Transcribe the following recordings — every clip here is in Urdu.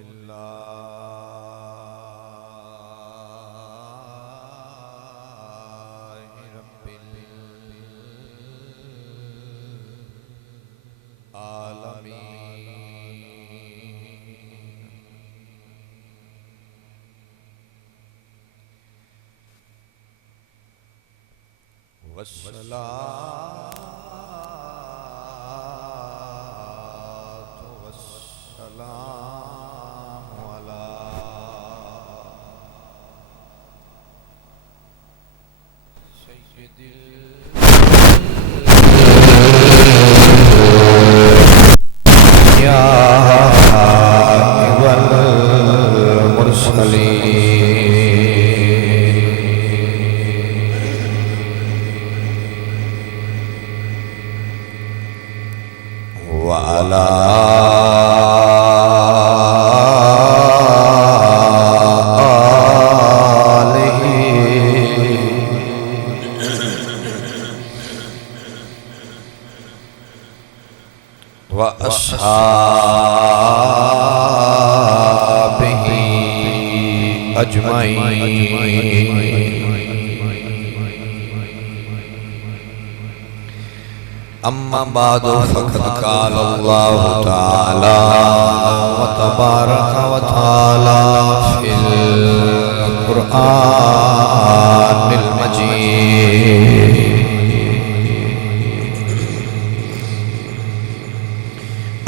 رب العالمين والصلاة والسلام على سيد الأنبياء والمرسلين وعلى آله وأصحابه أجمعين أما بعد فقد قال الله تعالى وتبارك وتعالى في القرآن المجيد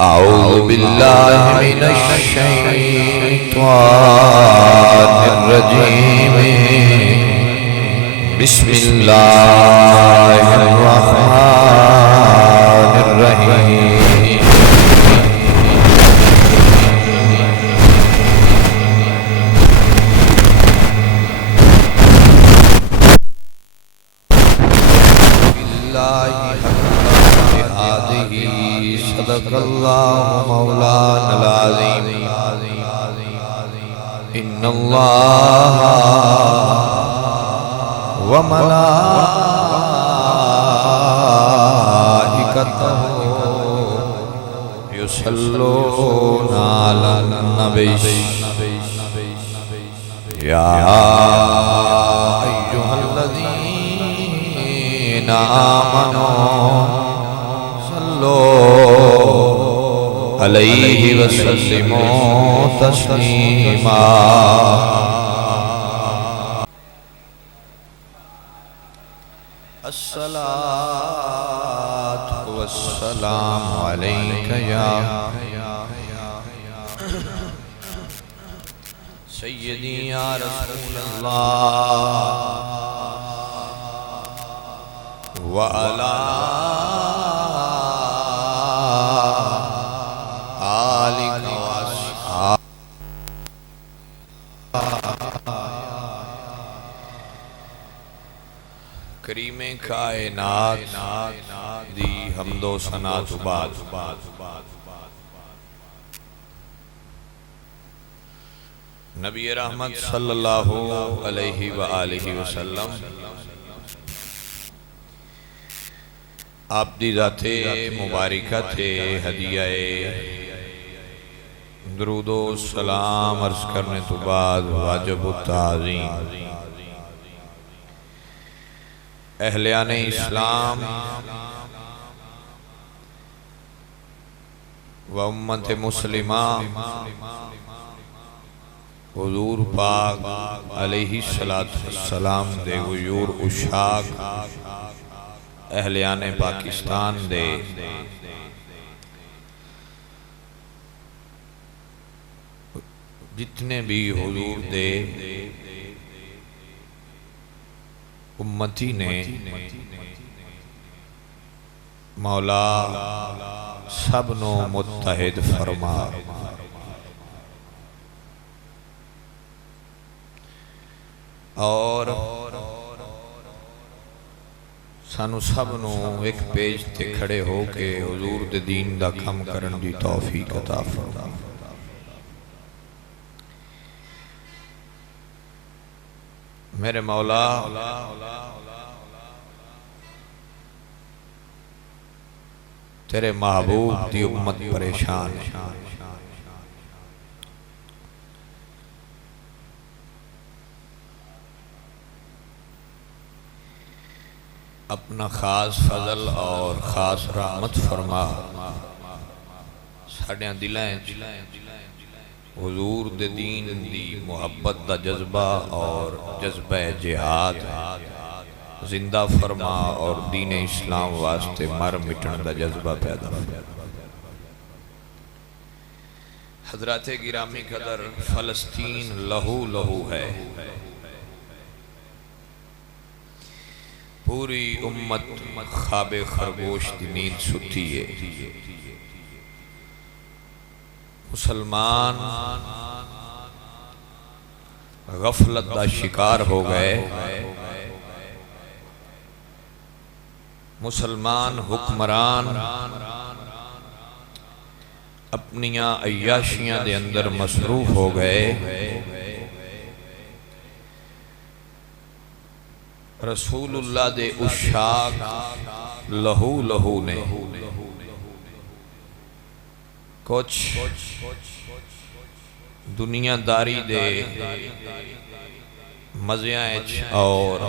أعوذ بالله من الشيطان الرجيم بسم الله الرحمن الرحيم بالله حق جهاده صدق الله مولانا العظيم إن الله وملائكته يصلون على النبي يا أيها الذين آمنوا صلوا عليه وسلموا تسليما الصلاة والسلام عليك يا سيدي يا رسول الله وعلى آلك وأصحابك کریم کائنات دی حمد و ثنا تو بعد نبی رحمت صلی اللہ علیہ وآلہ وسلم آپ دی ذات مبارکہ تھے ہدیہ درود و سلام عرض کرنے تو بعد واجب التعظیم اہلیان اسلام و امت مسلمہ حضور پاک علیہ السلام دے غیور اشاق اہلیان پاکستان دے جتنے بھی حضور دے امتی نے مولا سب نو متحد فرما اور سانو سب نو ایک پیج تے کھڑے ہو کے حضور دے دین دا کم کرن دی توفیق عطا فرما میرے مولا تیرے محبوب دی امت پریشان اپنا خاص فضل اور خاص رحمت فرما ساڈیاں دلاں حضور دے دین دی محبت دا جذبہ اور جذبہ جہاد زندہ فرما اور دین اسلام واسطے مر مٹن دا جذبہ پیدا فرما۔ حضرات گرامی قدر، فلسطین لہو لہو ہے، پوری امت خواب خرگوش دی نیند ستی ہے، مسلمان غفلت دا شکار ہو گئے، مسلمان حکمران اپنیاں عیاشیاں دے اندر مصروف ہو گئے، رسول اللہ دے عشاق لہو لہو نے کچھ دنیا داری دے مزیاں اور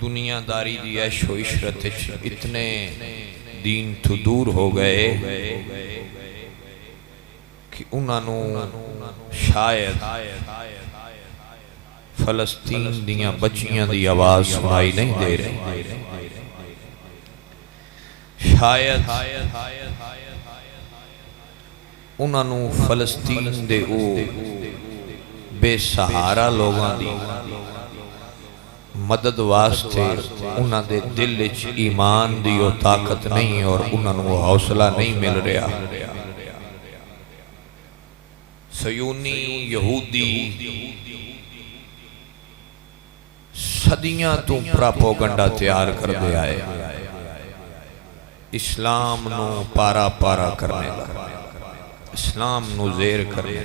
دنیا داری دی عیش و عشرت اتنے دین تو دور ہو گئے کہ انہوں شاید فلسطین دیاں بچیاں دی آواز سنائی نہیں دے رہی، شاید انہوں فلسطین دے او بے سہارا لوگاں دی مدد واسطے انہاں دے دل وچ ایمان دی او طاقت نہیں اور انہوں حوصلہ نہیں مل رہا۔ صیونی یہودی صدیاں تو پراپوگنڈا تیار کر دے آئے، اسلام نو پارا پارا کرنے لگا، اسلام نو زیر کرنے،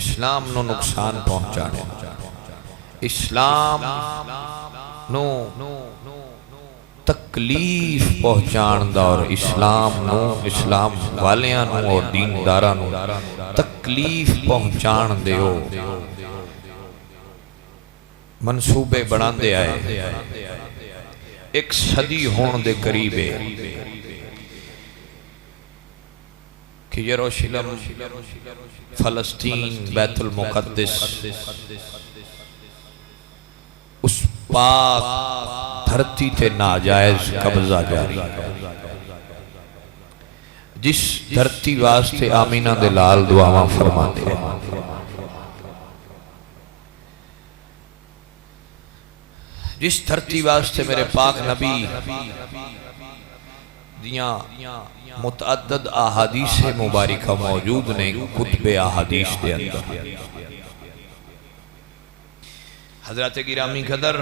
اسلام نو نقصان پہنچانے، اسلام نو تکلیف پہنچان دا اور اسلام نو اسلام والیاں نو اور دینداراں نو تکلیف پہنچان دے ہو منصوبے بڑھان دے آئے، ایک صدی ہون دے قریبے کہ یروشلم فلسطین بیت المقدس اس پاک دھرتی تے ناجائز قبضہ جاری، جس دھرتی واسطے آمینہ دے لال دعاواں فرما دے، جس دھرتی واسطے میرے پاک نبی دیاں متعدد احادیث مبارکہ موجود نے کتب احادیث دے اندر۔ حضرات گرامی قدر،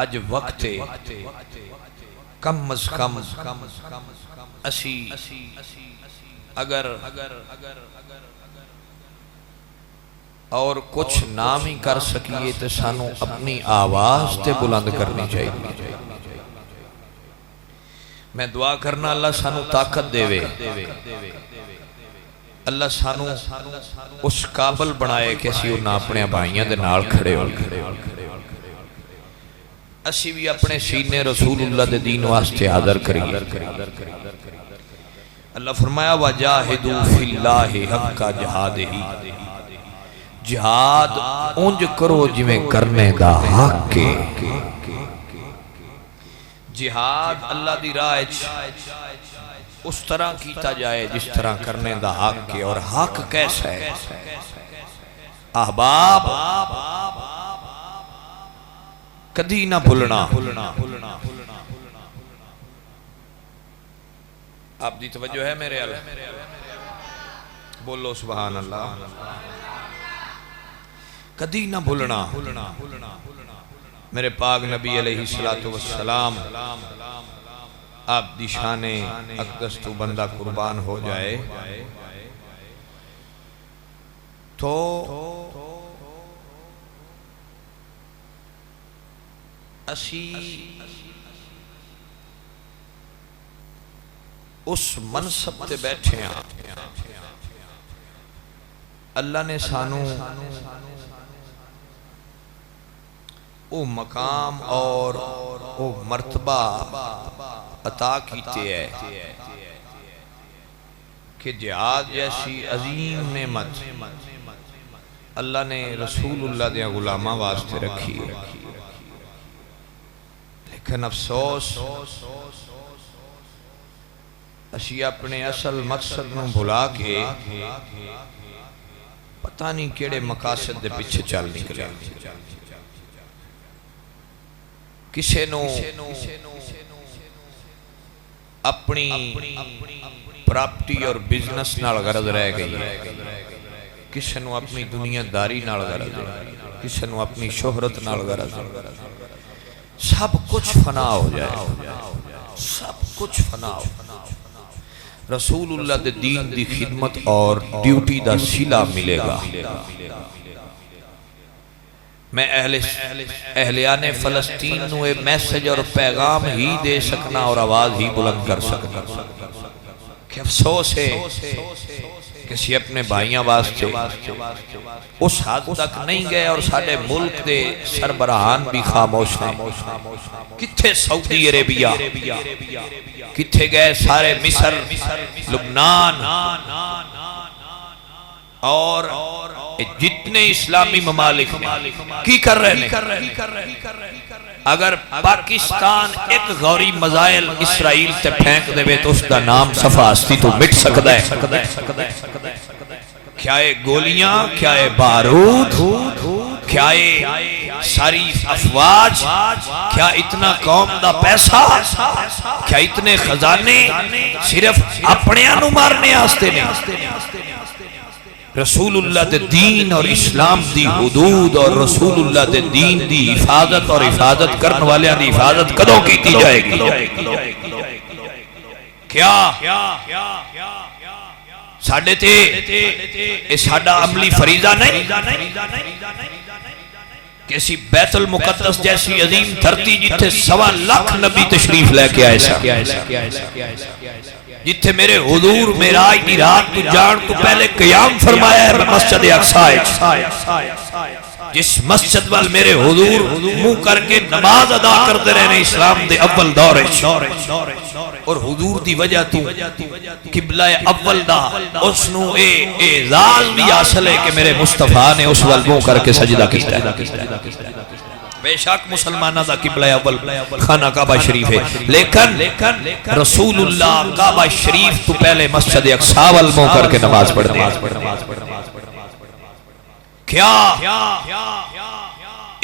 آج وقت کم از کم اسی اگر اور کچھ نام ہی کر سکیے تو سانو اپنی آواز تے بلند کرنی چاہیے۔ میں دعا کرنا اللہ سانو طاقت دے وے، اللہ سانو اس قابل بنائے کہ اسی انہاں اپنے بھائیاں دے نال کھڑے ہو، اسی بھی اپنے سینے رسول اللہ دے دین واسطے حاضر کریے۔ اللہ فرمایا وَجَاهِدُوا فِي اللَّهِ حَقَّ جِهَادِهِ، جہاد اونج کرو جویں کرنے دا حق کے، جہاد اللہ دی راہ اس طرح کیتا جائے جس طرح کرنے دا حق کے، اور حق کیسا ہے؟ احباب کدی نہ بھولنا، آپ دی توجہ ہے میرے اللہ؟ بولو سبحان اللہ۔ کدی نہ بھولنا، میرے پاک نبی علیہ السلام آپ دی شان اقدس تو بندہ قربان ہو جائے تو اسی اس منصب تے بیٹھے ہیں، اللہ نے سانو او مقام اور او مرتبہ عطا کیتے ہے کہ جہاد جیسی عظیم نعمت اللہ نے رسول اللہ دیا غلامہ واسطے رکھی ہے، لیکن افسوس اسی اپنے اصل مقصد نو بھلا کے پتہ نہیں کیڑے مقاصد دے پیچھے چل نکلے۔ کسے نو اپنی پراپرٹی اور بزنس نال غرض رہ گئی، کسے نو اپنی دنیا داری نال غرض ہے، کسے نو اپنی شہرت نال غرض ہے۔ سب کچھ فنا ہو جائے، سب کچھ فنا ہو۔ رسول اللہ دے دین دی خدمت اور ڈیوٹی دا صلہ ملے گا۔ میں اہلیان فلسطین نو ایک میسج اور پیغام ہی دے سکنا اور آواز ہی بلند کر سکنا کہ افسوس ہے کسی اپنے بھائیاں واسطے اس حد تک نہیں گئے اور ساڑھے ملک دے سربراہان بھی خاموش ہیں۔ کتھے سعودی عربیہ، کتھے گئے سارے مصر، لبنان اور جتنے اسلامی ممالک کی کر رہے ہیں؟ اگر پاکستان ایک غوری مزائل اسرائیل تے پھینک دے بے تو اس دا نام صفحہ ہستی تو مٹ سکتا ہے۔ کیا ہے گولیاں، کیا ہے بارود، کیا ہے ساری افواج، کیا اتنا قوم دا پیسہ، کیا اتنے خزانے صرف اپنے انو مارنے آستے نہیں۔ رسول اللہ دے دین اور اسلام دی حدود اور رسول اللہ دے دین دی حفاظت اور حفاظت کرنے والے دی حفاظت کدوں کیتی جائے گی؟ کیا ساڑھے تے اس ساڑھا عملی فریضہ نہیں کسی بیت المقدس جیسی عظیم دھرتی جتھے 1.25 لاکھ نبی تشریف لے کے آئے سا، جتھے میرے حضور معراج دی رات کو جان تو پہلے قیام فرمایا ہے مسجد اقصی، جس مسجد وال میرے حضور منہ کر کے نماز ادا کرتے رہنے اسلام دے اول دور اور حضور دی وجہ تو قبلہ اول دا اس نو اعزاز بھی حاصل ہے کہ میرے مصطفیٰ نے اس وال منہ کر کے سجدہ کیتا ہے۔ بے شک مسلمانہ دا قبلہ اول خانہ کعبہ شریف ہے، لیکن رسول اللہ کعبہ شریف تو پہلے مسجد اقصی وال منہ کر کے نماز پڑھ دیا۔ کیا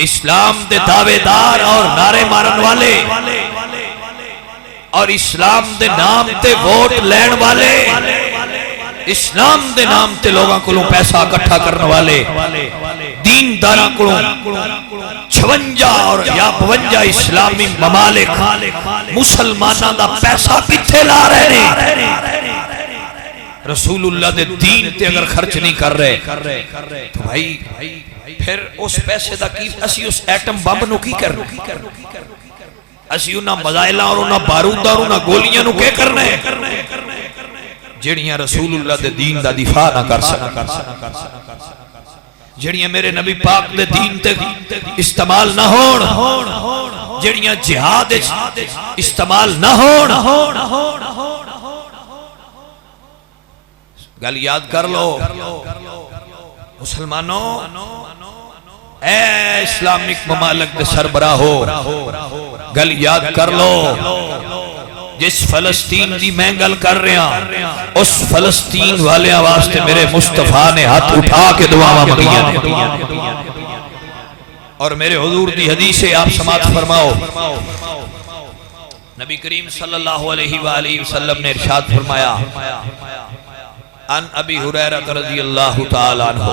اسلام دے دعوے دار اور نعرے مارن والے اور اسلام دے نام تے ووٹ لین والے، اسلام دے نام تے لوگاں کو پیسہ اکٹھا کرنے والے دین داراں کو 56 اور یا 52 اسلامی ممالک مسلمانہ دا پیسہ کتھے لا رہے ہیں؟ رسول اللہ دے دین تے اگر خرچ نہیں کر رہے تو بھائی پھر اس پیسے دا کی اسی اس ایٹم بم نو کی کرنا، اسی انہاں مزائلہ اور انہاں بارود اور انہاں گولیاں نو کے کرنا ہے جڑیاں رسول اللہ دے دین دا دفاع نہ کر سکا، جڑیاں میرے نبی پاک دے دین تے استعمال نہ ہون، جڑیاں جہاد استعمال نہ ہون۔ گل یاد کر لو مسلمانوں، اے اسلامک ممالک دے سربراہ ہو، گل یاد کر لو جس فلسطین دی میں گل کر رہا اس فلسطین والے واسطے میرے مصطفیٰ نے ہاتھ اٹھا کے دعاواں مانگیاں نے، اور میرے حضور دی حدیث آپ سماعت فرماؤ۔ نبی کریم صلی اللہ علیہ وآلہ وسلم نے ارشاد فرمایا ان ابی ہریرہ رضی اللہ تعالیٰ عنہ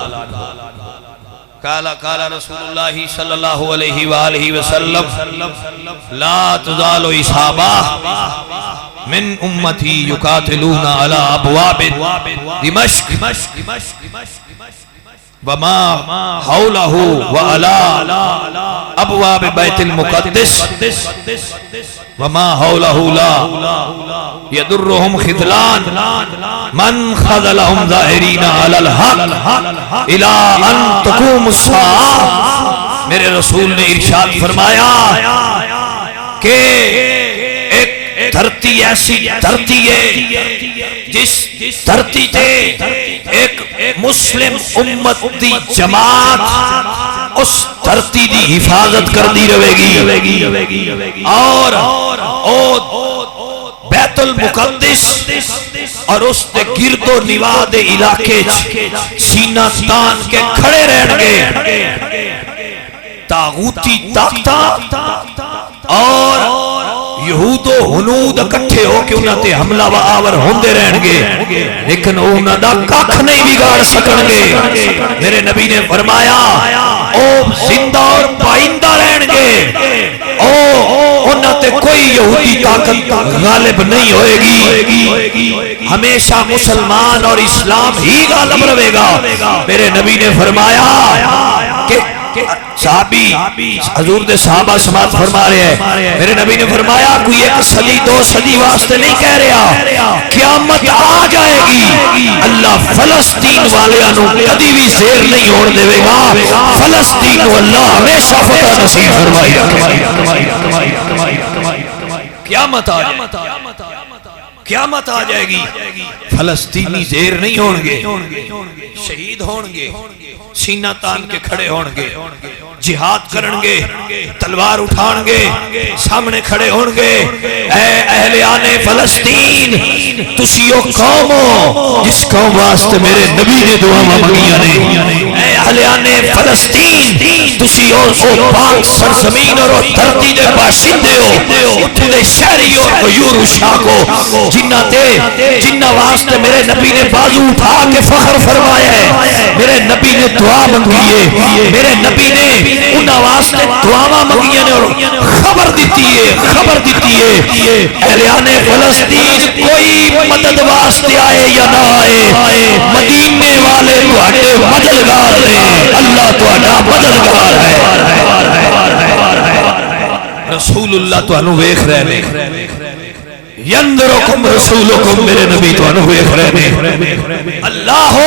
قال رسول اللہ صلی اللہ علیہ وآلہ وسلم لا تزال عصابہ من امتی یقاتلون علی ابواب دمشق وما حولہ وعلی ابواب بیت المقدس وما حولہ لا یدرہم خذلان من خذلہم ظاہرین علی الحق الى ان تقوم الساعة میرے رسول نے ارشاد فرمایا کہ ایک دھرتی ایسی دھرتی ہے جس دھرتی تے ایک مسلم امت دی جماعت اس دھرتی دی حفاظت کر دی رہے گی اور بیت المقدس اور اس دے گرد و نواح دے علاقے سینہ تان کے کھڑے رہن گے تاغوتی طاقتاں اور یہود و ہنود اکٹھے ہو کے انہاں تے حملہ و آور ہوندے رہن گے لیکن انہاں دا ککھ نہیں بگاڑ سکن گے میرے نبی نے فرمایا او زندہ اور پائندہ رہن گے انہاں تے کوئی یہودی طاقت غالب نہیں ہوئے گی ہمیشہ مسلمان اور اسلام ہی غالب رہے گا میرے نبی نے فرمایا کہ صحابی حضور دے صحابہ سماعت فرما رہے ہیں میرے نبی نے فرمایا کوئی ایک صدی دو صدی واسطے نہیں کہہ رہا قیامت آ جائے گی اللہ فلسطین والیاں کدی بھی زیر نہیں ہوڑ دے گا فلسطین کو اللہ ہمیشہ فتح نصیب فرمائے قیامت آ جائے قیامت آ جائے گی فلسطینی زیر نہیں ہون گے شہید ہون گے سینہ تان کے کھڑے ہون گے جہاد کرن گے تلوار اٹھان گے سامنے کھڑے ہون گے اے اہل آن فلسطین تسی او قوم ہو جس قوم واسطے میرے نبی نے دعا مانگیاں نے اے اہل آن فلسطین تسی او پاک سرزمین اور دھرتی دے باشندے ہو اتھے دے شہری اور غیور اشاع کو جنہ واسطے میرے نبی نے بازو اٹھا کے فخر فرمایا ہے میرے نبی نے دعا مانگی ہے میرے نبی نے انہاں واسطے دعا مانگی نے اور خبر دیتی ہے اہلیان فلسطین کوئی مدد واسطے آئے یا نہ آئے مدینے والے تواڈے مددگار ہیں اللہ تواڈا مددگار ہے رسول اللہ تانوں ویکھ رہے ہیں ینظرکم رسولکم میرے نبی تانوں ویکھ رہے ہیں اللہ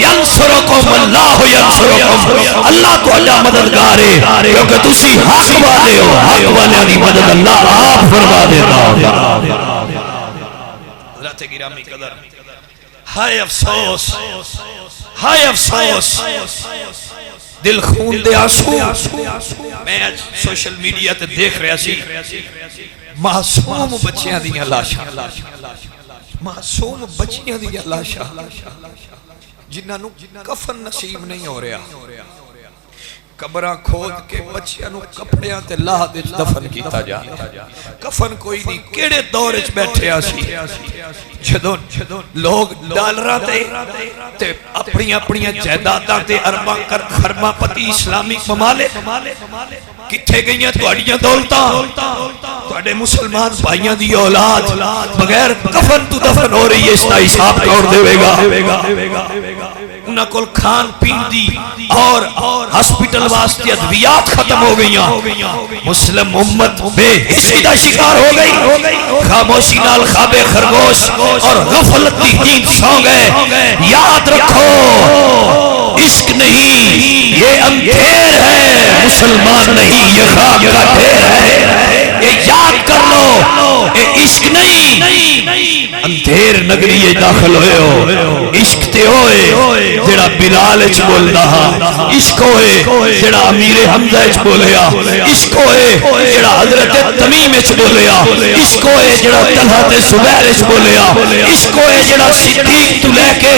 ینصرکم اللہ ینصرکم اللہ تہاڈا مددگار ہے کیونکہ تسی حق والے ہو حق والیاں دی مدد اللہ آپ فرما دیتا حضرت گرامی قدر ہائے افسوس ہائے افسوس دل خون دے آنسو میں سوشل میڈیا تے دیکھ رہا سی معصوم بچیاں دیاں لاشاں معصوم بچیاں دیاں لاشاں جنہاں نو کفن نصیب نہیں ہو رہا قبراں کھود کے بچیاں نو کپڑیاں تے لاہ دے دفن کیتا جا کفن کوئی نہیں کیڑے دور وچ بیٹھے آسی جدوں لوگ ڈالراں تے اپنی جائیداداں تے ارباں خرباں پتی اسلامی ممالک کتھے گئیاں تہاڈیاں دولتاں تہاڈے مسلمان بھائیاں دی اولاد بغیر کفن تو دفن ہو رہی ہے اس دا حساب کون دے گا انہاں کول کھان پین دی اور ہسپیٹل واسطے ادویات ختم ہو گئیاں مسلم امت بے حسی دا شکار ہو گئی خاموشی نال خواب خرگوش اور غفلت دی نیند سو گئے یاد رکھو عشق نہیں یہ اندھیر ہے مسلمان نہیں یہ خواب کا ڈھیر ہے یہ یاد کر لو یہ عشق نہیں اندھیر نگری داخل ہوئے ہو عشق تے ہوئے جڑا بلال اچ بول رہا عشق ہوئے جڑا امیر حمزہ اچ بولیا عشق ہوئے جڑا حضرت تمیم اچ بولیا عشق ہوئے جڑا طلحہ تے زبیر اچ بولیا عشق ہوئے جڑا صدیق تو لے کے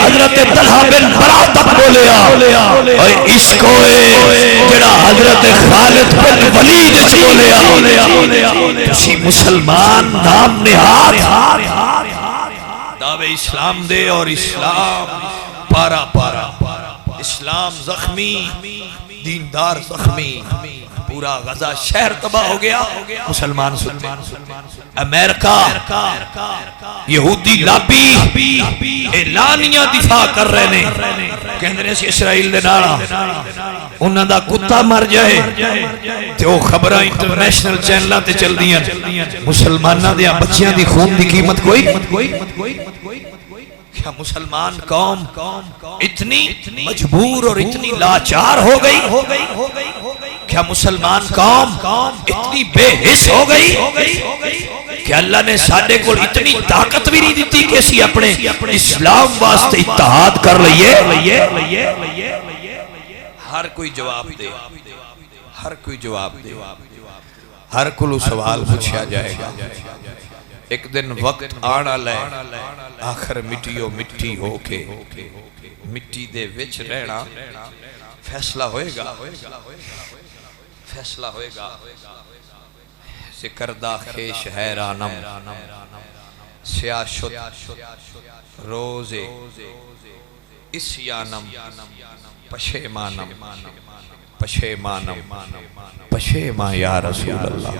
حضرت طلحہ بن برا تک بولیا اور عشق ہوئے جڑا حضرت خالد بن ولید اچ بولیا تسی مسلمان نام نہاد دعوے اسلام دے اور اسلام پارا پارا اسلام زخمی دیندار زخمی پورا غزہ شہر تباہ ہو گیا مسلمان سنتے امریکہ یہودی لابی اعلانیہ دفاع کر رہے ہیں کہندے نے اسرائیل دے نالا انہاں دا کتا مر جائے تے او خبراں انٹرنیشنل چینلاں تے چل دیاں مسلماناں دیاں بچیاں دی خون دی قیمت کوئی کیا مسلمان قوم اتنی مجبور اور اتنی لاچار ہو گئی؟ کیا مسلمان قوم اتنی بے حس ہو گئی کہ اللہ نے ساڈے کو اتنی طاقت بھی نہیں دیتی کہ اسی اپنے اسلام واسطے اتحاد کر لئیے؟ ہر کوئی جواب دے، ہر کوئی جواب دے، ہر کلو سوال پوچھا جائے گا۔ ایک دن وقت آنا لے آخر مٹیو مٹی ہو کے مٹی دے وچ رہنا فیصلہ ہوئے گا، فیصلہ ہوئے گا۔ ذکردہ خیش حیرانم سیاہ شد روزے اسیانم پشیمانم پشیمانم پشیمان یا رسول اللہ۔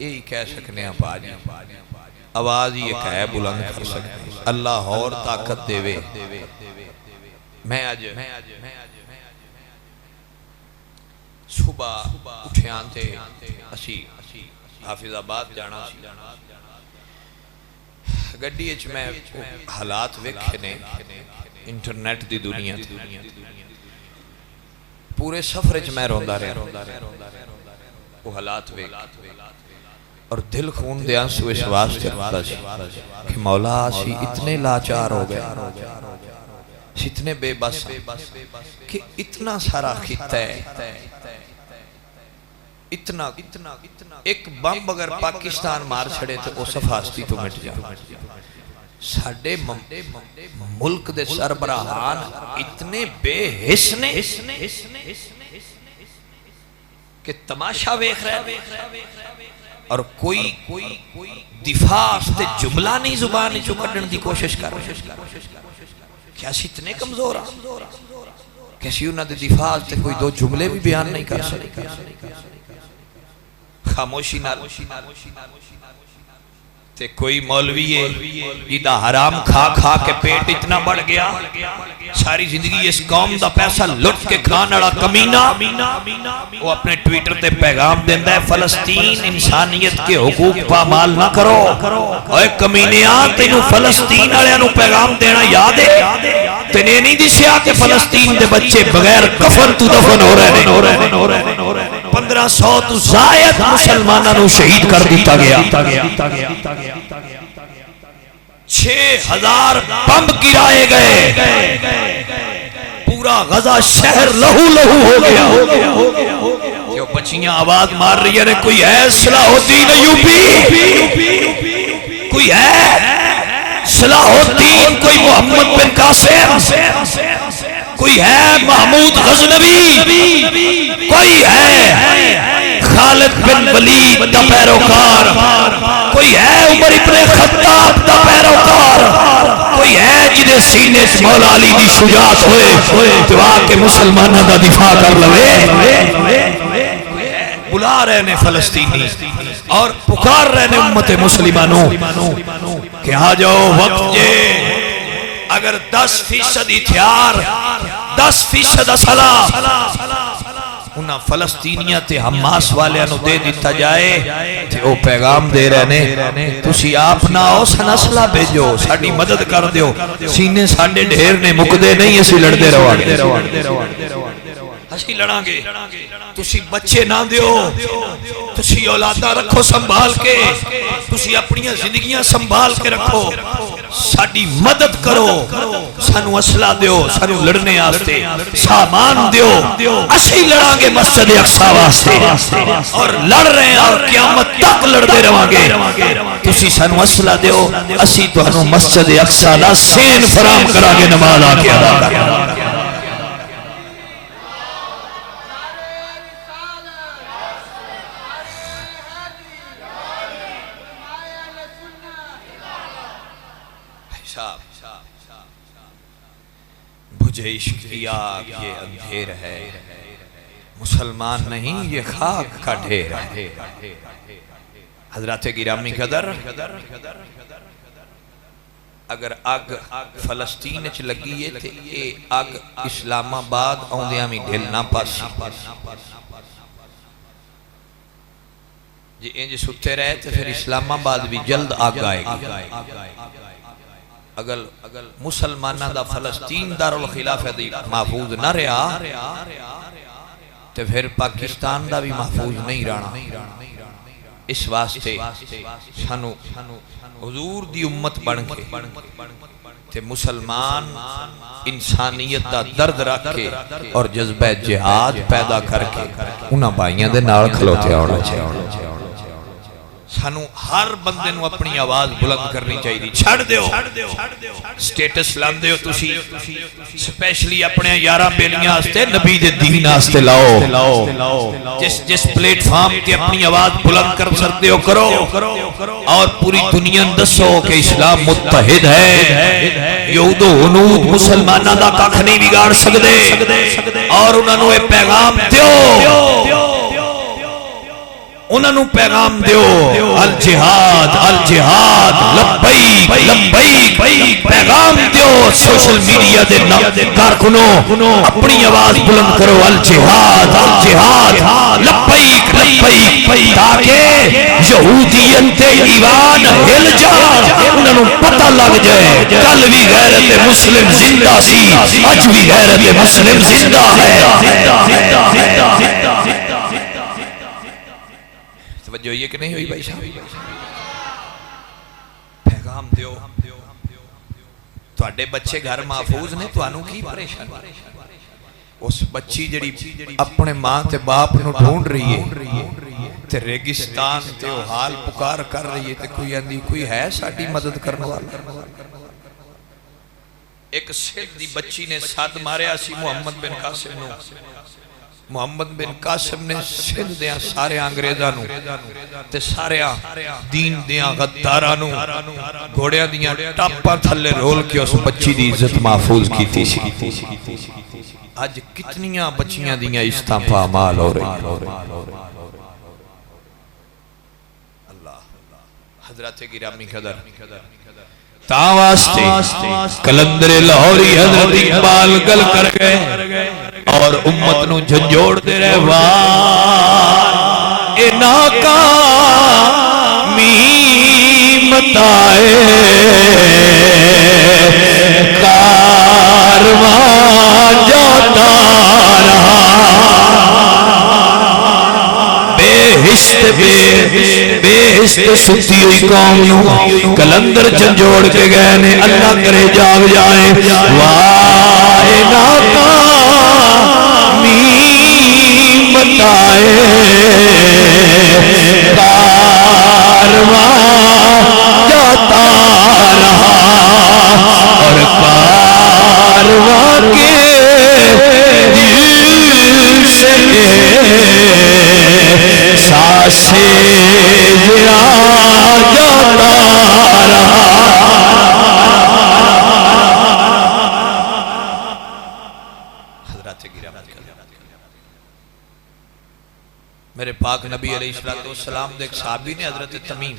یہی کہہ سکنے ہیں پاجی، آواز یہ کہے بلند کر سکتے ہیں۔ اللہ اور طاقت دے وے۔ میں آج صبح اٹھے آنتے اسی حافظ آباد جانا سی، گڈی اچ میں حالات ویکھنے انٹرنیٹ دی دنیا پورے سفر اچ میں روندا رہا وہ حالات ویکھ اور دل خون دے آنسو اس واسطے رکھتا سی کہ مولا اسی اتنے لاچار ہو گئے، اتنے بے بس کہ اتنا سارا خطہ ہے، اتنا ایک بم اگر پاکستان مار چھڑے تو اس فاستی تو مٹ جائے۔ ساڑھے ملک دے سربراہان اتنے بے حس نے کہ تماشا ویکھ رہے اور کوئی دفاع سے جملہ نہیں زبان جو کرنے دی کوشش کر رہے۔ کیا سی اتنے کمزور کیسی انہوں نے دفاع سے کوئی دو جملے بھی بیان نہیں کر سکتے؟ خاموشی نال تے کوئی مولوی ہے جیدہ حرام کھا کھا کے پیٹ اتنا بڑھ گیا، ساری زندگی اس قوم دا پیسہ لٹ کے کھانڑا کمینہ، وہ اپنے ٹویٹر تے پیغام دیندہ ہے فلسطین انسانیت کے حقوق پامال نہ کرو۔ اوہ کمینیاں تینوں فلسطین آلیاں پیغام دینا یاد ہے؟ تینے نہیں دسیا کہ فلسطین دے بچے بغیر کفن تو دفن ہو رہے ہیں۔ 1500 تو زائد مسلمانوں شہید کر دیتا گیا، 6000 بم گرائے گئے، پورا غزہ شہر لہو لہو ہو گیا۔ جو بچیاں آواز مار رہی ہے کوئی ہے صلاح الدین ایوبی، کوئی ہے صلاح الدین، کوئی محمد بن قاسم، کوئی ہے محمود غزنوی، کوئی ہے خالد بن ولید دا پیروکار، کوئی ہے عمر ابن خطاب دا پیروکار، کوئی ہے جنہیں سینے سے مولا علی دی شجاعت ہوئے تو آکے مسلمانہ دا دفاع کر لوے۔ بلا رہے نے فلسطینی اور پکار رہے نے امت مسلمانوں کہ آ جاؤ وقت جے اگر 10% ہتھیار 10% اسلحہ انہاں فلسطینیاں تے حماس والے انہوں دے دیتا جائے تے او پیغام دے رہے نے تسی آپ نہ ہو سن اسلحہ بھیجو ساڑی مدد کر دیو، سینے ساڑے ڈھیر نے مکدے نہیں اسی لڑدے روانے اسی لڑاں گے، تسی بچے نہ دیو، تسی اولادہ رکھو سنبھال کے، تسی اپنی زندگیاں سنبھال کے رکھو، ساڑی مدد کرو، سانو اسلحہ دیو، سانو لڑنے آستے سامان دیو، اسی لڑاں گے مسجد اقصی واسطے اور لڑ رہے ہیں اور قیامت تک لڑتے رہاں گے، تسی سانو اسلحہ دیو، اسی تو ہنو مسجد اقصی دا سین فرام کرا گے نماز آکے ادا کرا۔ بجھے عشق کی آگ یہ اندھیر ہے، مسلمان نہیں یہ خاک کا ڈھیر ہے۔ حضرات گرامی قدر اگر آگ فلسطین چ لگی ہے تو یہ آگ اسلام آباد آندیاں میں ڈھل نہ پاسی جی انج ستے رہے تو پھر اسلام آباد بھی جلد آگ آئے گی۔ اگر مسلمانہ دا فلسطین دارالخلافہ دی محفوظ نہ رہا تو پھر پاکستان دا بھی محفوظ نہیں رہنا. اس واسطے سانو حضور دی امت بن کے تے مسلمان انسانیت دا درد رکھ کے اور جذبہ جہاد پیدا کر کے انہاں بھائیاں دے نال کھلوتے آنا چاہیے. سانو ہر بندے نو اپنی آواز بلند کرنی چاہیے. چھڑ دیو سٹیٹس لاندے ہو تسی سپیشلی اپنے یاراں بیلیاں واسطے نبی دے دین واسطے لاؤ. جس پلیٹ فارم تے اپنی آواز بلند کر سکتے ہو کرو اور پوری دنیا دسو کہ اسلام متحد ہے. یہود و ہنود مسلماناں دا ککھ نہیں بگاڑ سکدے اور انہاں نو اے پیغام دیو انہوں پیغام دیو الجہاد الجہاد لبیک لبیک پیغام دیو. سوشل میڈیا دے کارکنوں اپنی آواز بلند کرو الجہاد الجہاد لبیک لبیک تاکہ یہودیت تے ایمان ہل جا انہوں پتہ لگ جائے کل بھی غیرت مسلم زندہ سی اج بھی غیرت مسلم زندہ ہے. جو یہ کہ نہیں ہوئی بھائی صاحب پیغام دیو. تواڈے بچے گھر محفوظ نے توانوں کی پریشان. اس بچی جڑی اپنے ماں تے باپ نو ڈھونڈ رہی ہے تے ریگستان تے او حال پکار کر رہی ہے تے کوئی اندی کوئی ہے ساڈی مدد کرنے والا. ایک سندھ دی بچی نے ساتھ ماریا سی محمد بن قاسم نو. محمد بن قاسم نے سندھ دیاں سارے انگریزاں نو تے سارے دین دیاں غداراں نو گھوڑیاں دیاں ٹاپاں تھلے رول کے اس بچی دی عزت محفوظ کیتی سی. آج کتنیاں بچیاں دیاں عزتاں پامال ہو رہی. اللہ حضرت گرامی قدر تا واسطے کلندر لاہوری حضرت اقبال گل کر گئے اور امت نو جھنجھوڑ دے رہے وار اے ناکامی متائے کارواں جاتا رہا بے حست ستی ہوئی قوم نو کلندر جھنجھوڑ کے گئے نے. اللہ کرے جاگ جائیں وائے ناکامی متائے کارواں جاتا رہا اور کارواں کے دل سے ساسے جا جاتا رہا. حضرات گرامی میرے پاک نبی علیہ السلام دے ایک صحابی نے حضرت تمیم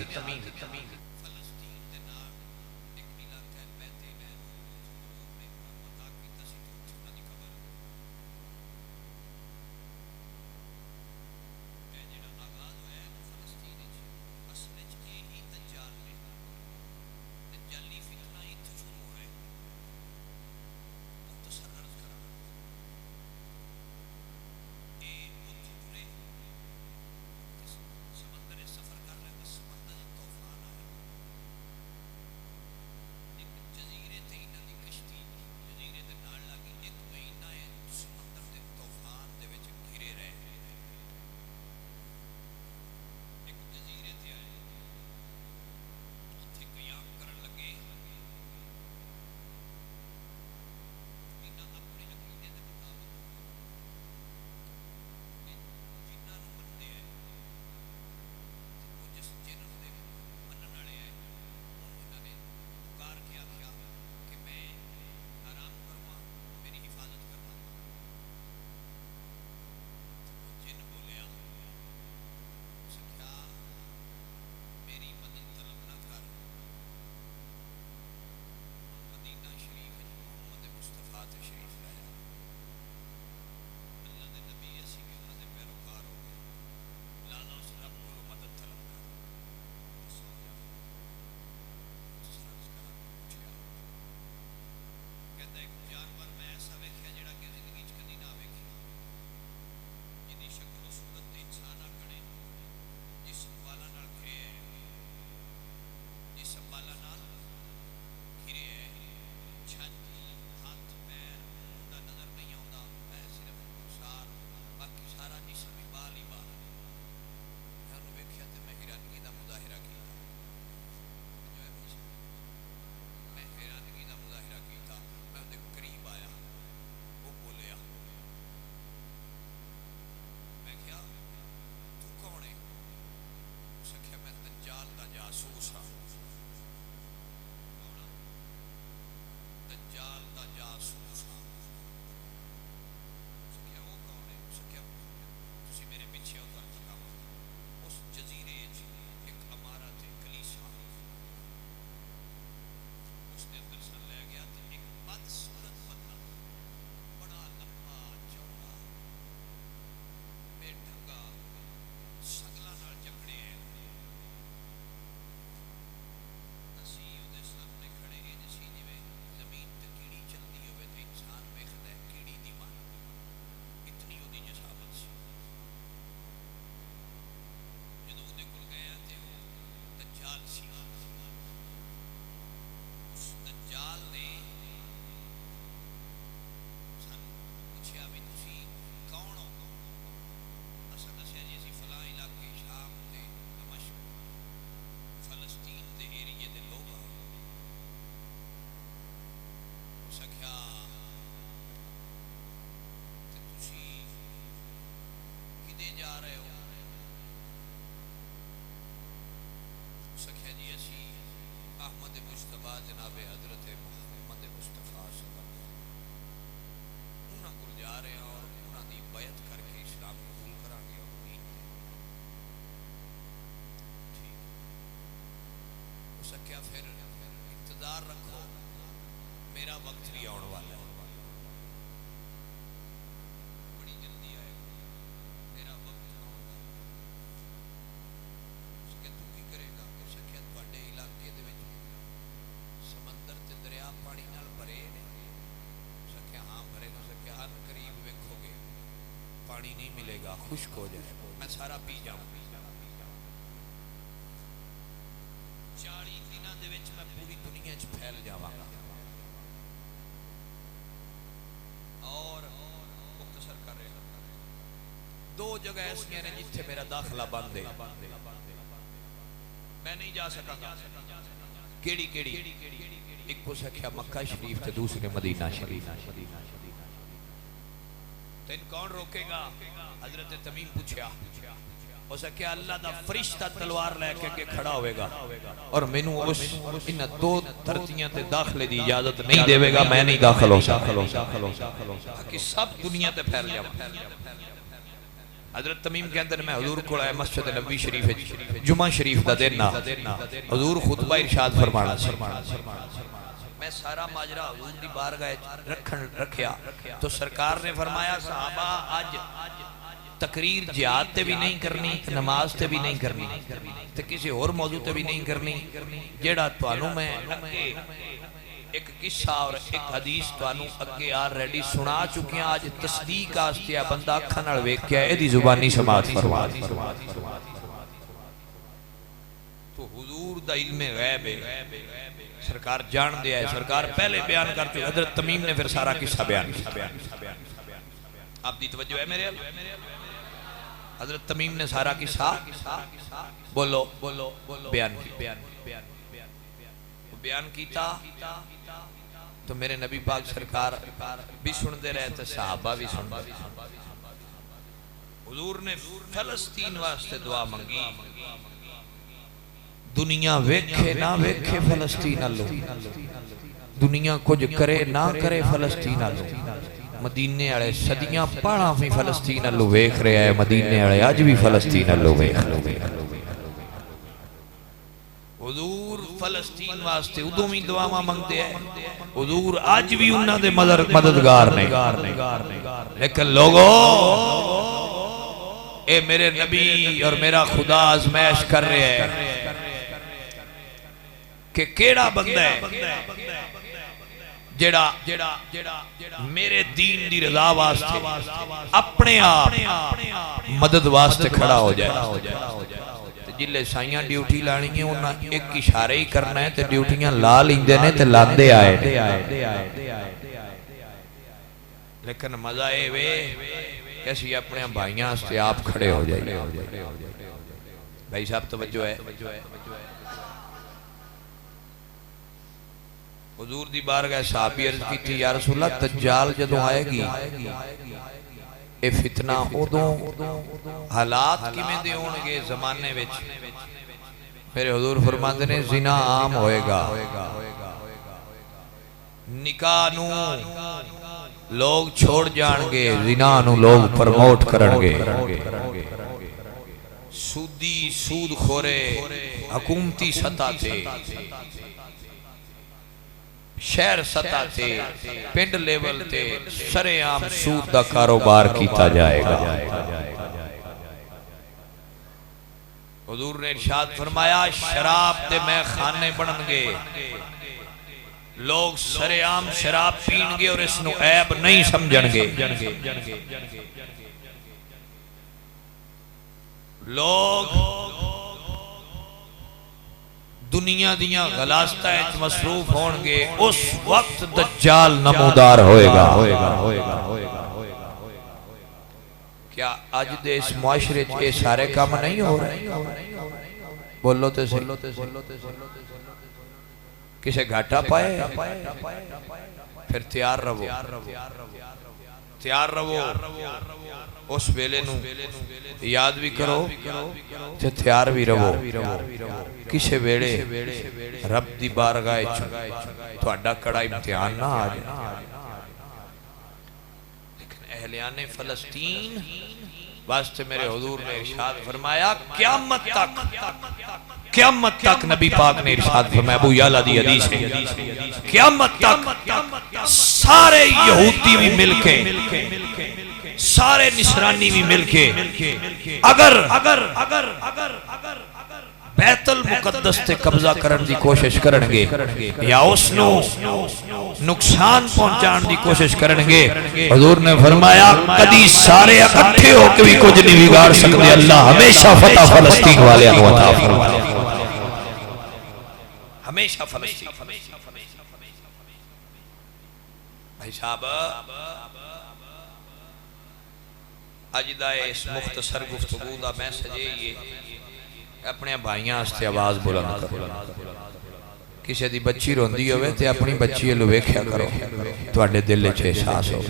آخیا پھر انتظار رکھو میرا وقت بھی آنے والا ہے بڑی جلدی آئے گا میرا وقت آنے والا ہے اس کے تو کی کرے گا اس آخیا تواڈے علاقے دے وچ سمندر تے دریا پانی نال بھرے نے اس آخیا ہاں بھرے نے اس آخیا ان قریب ویکھو گے پانی نہیں ملے گا خشک ہو جائے میں سارا پی جاؤں 40 دنوں دے وچ میں پوری دنیا وچ پھیل جاواں گا اور مختصر کر رہے ہیں 2 جگہ ایسیاں نے جتھے میرا داخلہ بند ہے میں نہیں جا سکا گا کیڑی کیڑی ایک کو سکھیا مکہ شریف تے دوسرے مدینہ شریف تین کون روکے گا حضرت تمیم پوچھا اس نے کہا اللہ دا فرشتہ تلوار لے کے کھڑا ہوئے گا اور مینوں اس ان 2 دھرتیاں تے داخلے دی اجازت نہیں دے گا میں نہیں داخل ہو سکتا کہ سب دنیا تے پھیل جاواں حضرت تمیم کے اندر میں حضور کو آیا مسجد نبوی شریف جمعہ شریف دا دن حضور خطبہ ارشاد فرمانا میں سارا ماجرا حضور دی بارگاہ رکھیا تو سرکار نے فرمایا صحابہ آج تقریر جہاد تے بھی نہیں کرنی نماز تے بھی نہیں کرنی تے کسی اور موضوع تے بھی نہیں کرنی جیڑا توانوں میں ایک قصہ اور ایک حدیث توانوں اگے آلریڈی سنا چکے ہیں آج تصدیق آستیا بندہ اکھاں نال ویکھ کے ایدی زبانی سماعت فرما تو حضور دا علم غیب ہے سرکار جان دیا ہے سرکار پہلے بیان کر چکے حضرت تمیم نے پھر سارا قصہ بیان کیا آپ دی توجہ ہے میرے حضرت تمیم نے سارا قصہ بولو بیان کیتا تو میرے نبی پاک سرکار بھی سن دے رہے تھے صحابہ بھی سن دے حضور نے فلسطین واسطے دعا منگی دنیا ویکھے نہ ویکھے فلسطین اللہ دنیا کچھ کرے نہ کرے فلسطین اللہ مدینے والے صدیاں پڑھاں بھی فلسطین اللہ ویکھ رہے ہیں مدینے والے آج بھی فلسطین اللہ ویکھ رہے ہیں حضور فلسطین واسطے ادوں بھی دعاواں منگتے ہیں حضور آج بھی انہاں دے مددگار نہیں لیکن لوگوں اے میرے نبی اور میرا خدا آزمائش کر رہے ہیں کہ کیڑا بندہ ہے جڑا میرے دین دی رضا واسطے اپنے آپ مدد واسطے کھڑا ہو جائے جلے سائیاں ڈیوٹی لانی ہیں انہاں ایک اشارہ ہی کرنا ہے تے ڈیوٹیاں لا لیندے نے تے لاندے آئے لیکن مزہ اے وے کیسی اپنے بھائیاں سے آپ کھڑے ہو جائے بھائی صاحب توجہ ہے حضور دی بارگاہ صحابی عرض کی تھی یا رسول اللہ دجال جدوں آئے گی اے فتنہ ادوں حالات کی میں دے ہونگے زمانے وچ میرے حضور فرماتے نے زنا عام ہوئے گا نکاح نو لوگ چھوڑ جان گے زنا نو لوگ پرموٹ کرن گے سودی سود خورے حکومتی سطح تے شہر سطح تے پنڈ لیول تے سرے عام سود دا کاروبار کیتا جائے گا حضور نے ارشاد فرمایا شراب تے میں خانے بنن گے لوگ سرے عام شراب پین گے اور اس نو عیب نہیں سمجھن گے لوگ دنیا دیاں غلاستہ ایچ مصروف ہونگے اس وقت دجال نمودار ہوئے گا کیا آج دے اس معاشرے یہ سارے کام نہیں ہو رہے بولو تے سے کسے گھاٹا پائے پھر تیار رہو اس ویلے نو یاد بھی کرو تے تیار بھی رہو کسے ویڑے رب دی بارگاہ تھوڑا کڑا امتحان نہ آ جائے لیکن اہلیان فلسطین واسطے میرے حضور نے ارشاد فرمایا قیامت تک نبی پاک نے ارشاد فرمایا، ابو یعلا دی حدیث ہے، قیامت تک سارے یہودی بھی مل کے، سارے نصرانی بھی مل کے اگر بیت المقدس تے قبضہ کرن دی کوشش کرنگے یا اس نو نقصان پہنچان دی کوشش کرنگے، حضور نے فرمایا کدی سارے اکٹھے ہو کے بھی کچھ نہیں بگاڑ سکتے، اللہ ہمیشہ فتح فلسطین والے عطا فرمائے، ہمیشہ فلسطین۔ بھائی صاحب اجدائے اس مختصر گفتگو دا میسج یہ اپنے بھائیاں ہستے آواز بلند کرو، کسی دی بچی روندی ہوئے تے اپنی بچی لوے کیا کرو، تو اڈے دل چھے احساس ہو۔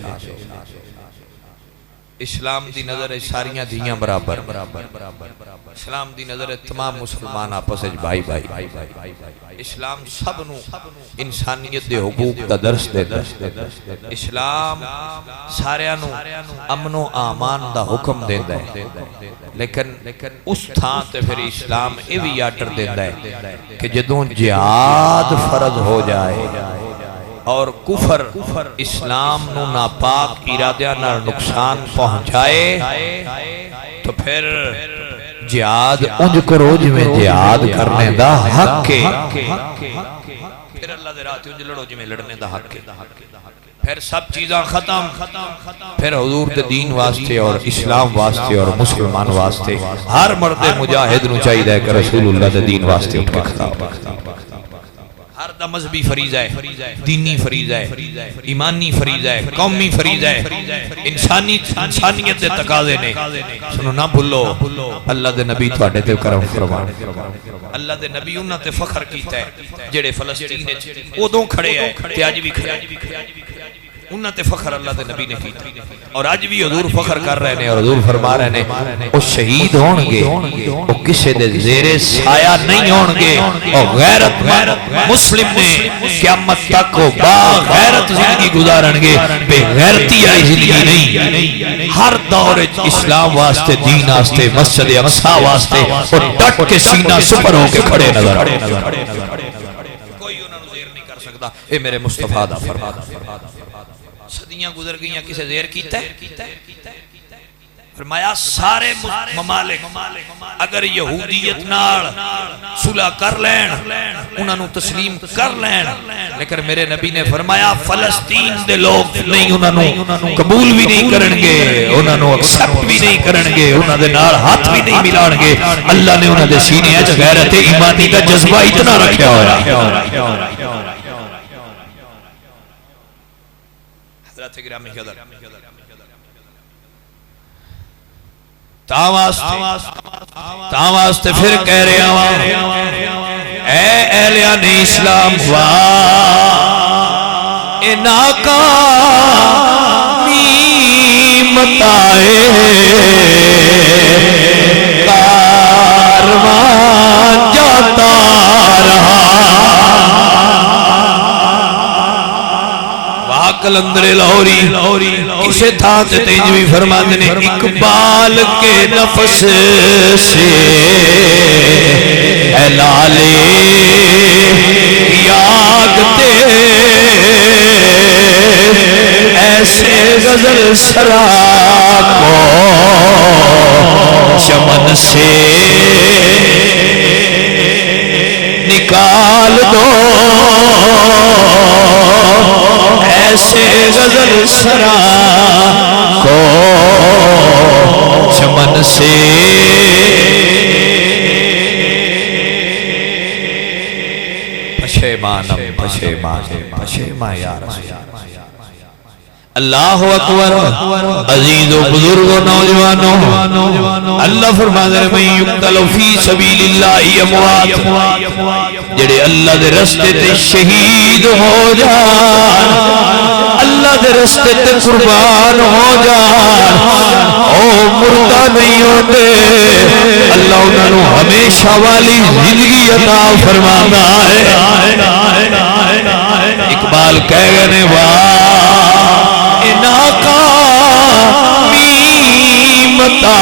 اسلام دی نظر ہے ساریاں دیاں برابر، اسلام دی نظر ہے تمام مسلمان آپس بھائی بھائی، اسلام سب نو انسانیت دے حقوق دا درس دے، اسلام سارے نو امن و امان دا حکم دے ہے، لیکن اس تھان تے پھر اسلام یہ بھی آرڈر دیتا ہے کہ جدوں جہاد فرض ہو جائے اور کفر اسلام نو ناپاک ارادیاں نال نقصان پہنچائے تو پھر جہاد انج کرو جو میں جہاد کرنے دا حق ہے، پھر اللہ دے راہ تے انج لڑو جو میں لڑنے دا حق ہے، پھر سب چیزاں ختم، پھر حضور دے دین واسطے اور اسلام واسطے اور مسلمان واسطے ہر مرد مجاہد نو چاہیے کہ رسول اللہ دے دین واسطے اٹھ کے کھڑا ہو۔ ہر دا مذہبی فریضہ ہے، دینی فریضہ ہے، ایمانی فریضہ ہے، قومی فریضہ ہے، انسانیت دے تقاضے نے۔ سنو نہ بھولو اللہ دے نبی تواڈے تے کرم فرمان، اللہ دے نبی انہاں تے فخر کیتا ہے جڑے فلسطین وچ اودوں کھڑے ہیں تے اج بھی کھڑے ہیں، انہاں تے فخر اللہ دے نبی نے کیتا اور اج بھی حضور فخر کر رہے ہیں اور حضور فرما رہے ہیں او شہید ہون گے، او کسے دے زیر سایہ نہیں ہون گے، او غیرت مسلم نے قیامت تک او با غیرت زندگی گزارن گے، بے غیرتی آئی زندگی نہیں۔ ہر دور اسلام واسطے، دین واسطے، مسجد اقصی واسطے اور ڈٹ کے سینہ سپر ہو کے کھڑے نظر، کوئی انہوں نے زیر نہیں کر سکتا۔ اے میرے مصطفیٰ دا فرما، صدیاں گزر گئیاں کسے زیر کیتا ہے؟ فرمایا سارے ممالک اگر یہودیت نال صلح کر لین، انہاں نو تسلیم کر لین، لیکن میرے نبی نے فرمایا فلسطین دے لوگ نہیں انہاں نو قبول بھی نہیں کرنگے، انہاں نو ایکسپٹ بھی نہیں کرنگے، انہاں دے نال ہاتھ بھی نہیں ملانگے۔ اللہ نے انہاں دے سینے وچ غیرت ایمانی دا جذبہ اتنا رکھیا ہوا۔ تاواستے پھر کہہ رہے ہیں اے اہلیان اسلام اے ناکامی متائے کاروان جاتا رہا۔ کلندر لاہوری کسے تھا تے تیجوی فرماتے نے اقبال کے نفس سے اے لالے یاگتے ایسے غزل سرا کو چمن سے نکال دو، ایسے غزل سرا کو چمن سے پشیمانم پشیمان یا رسول اللہ اکبر۔ عزیز و بزرگ و نوجوانوں، اللہ فرماتا ہے من یقتل فی سبیل اللہ اموات، جڑے اللہ دے رستے تے شہید ہو جان، اللہ دے رستے تے قربان ہو جان، او مردہ نہیں ہوتے، اللہ انہوں نے ہمیشہ والی زندگی عطا فرمانا ہے۔ اقبال کہہ گئے واہ ناکامی متا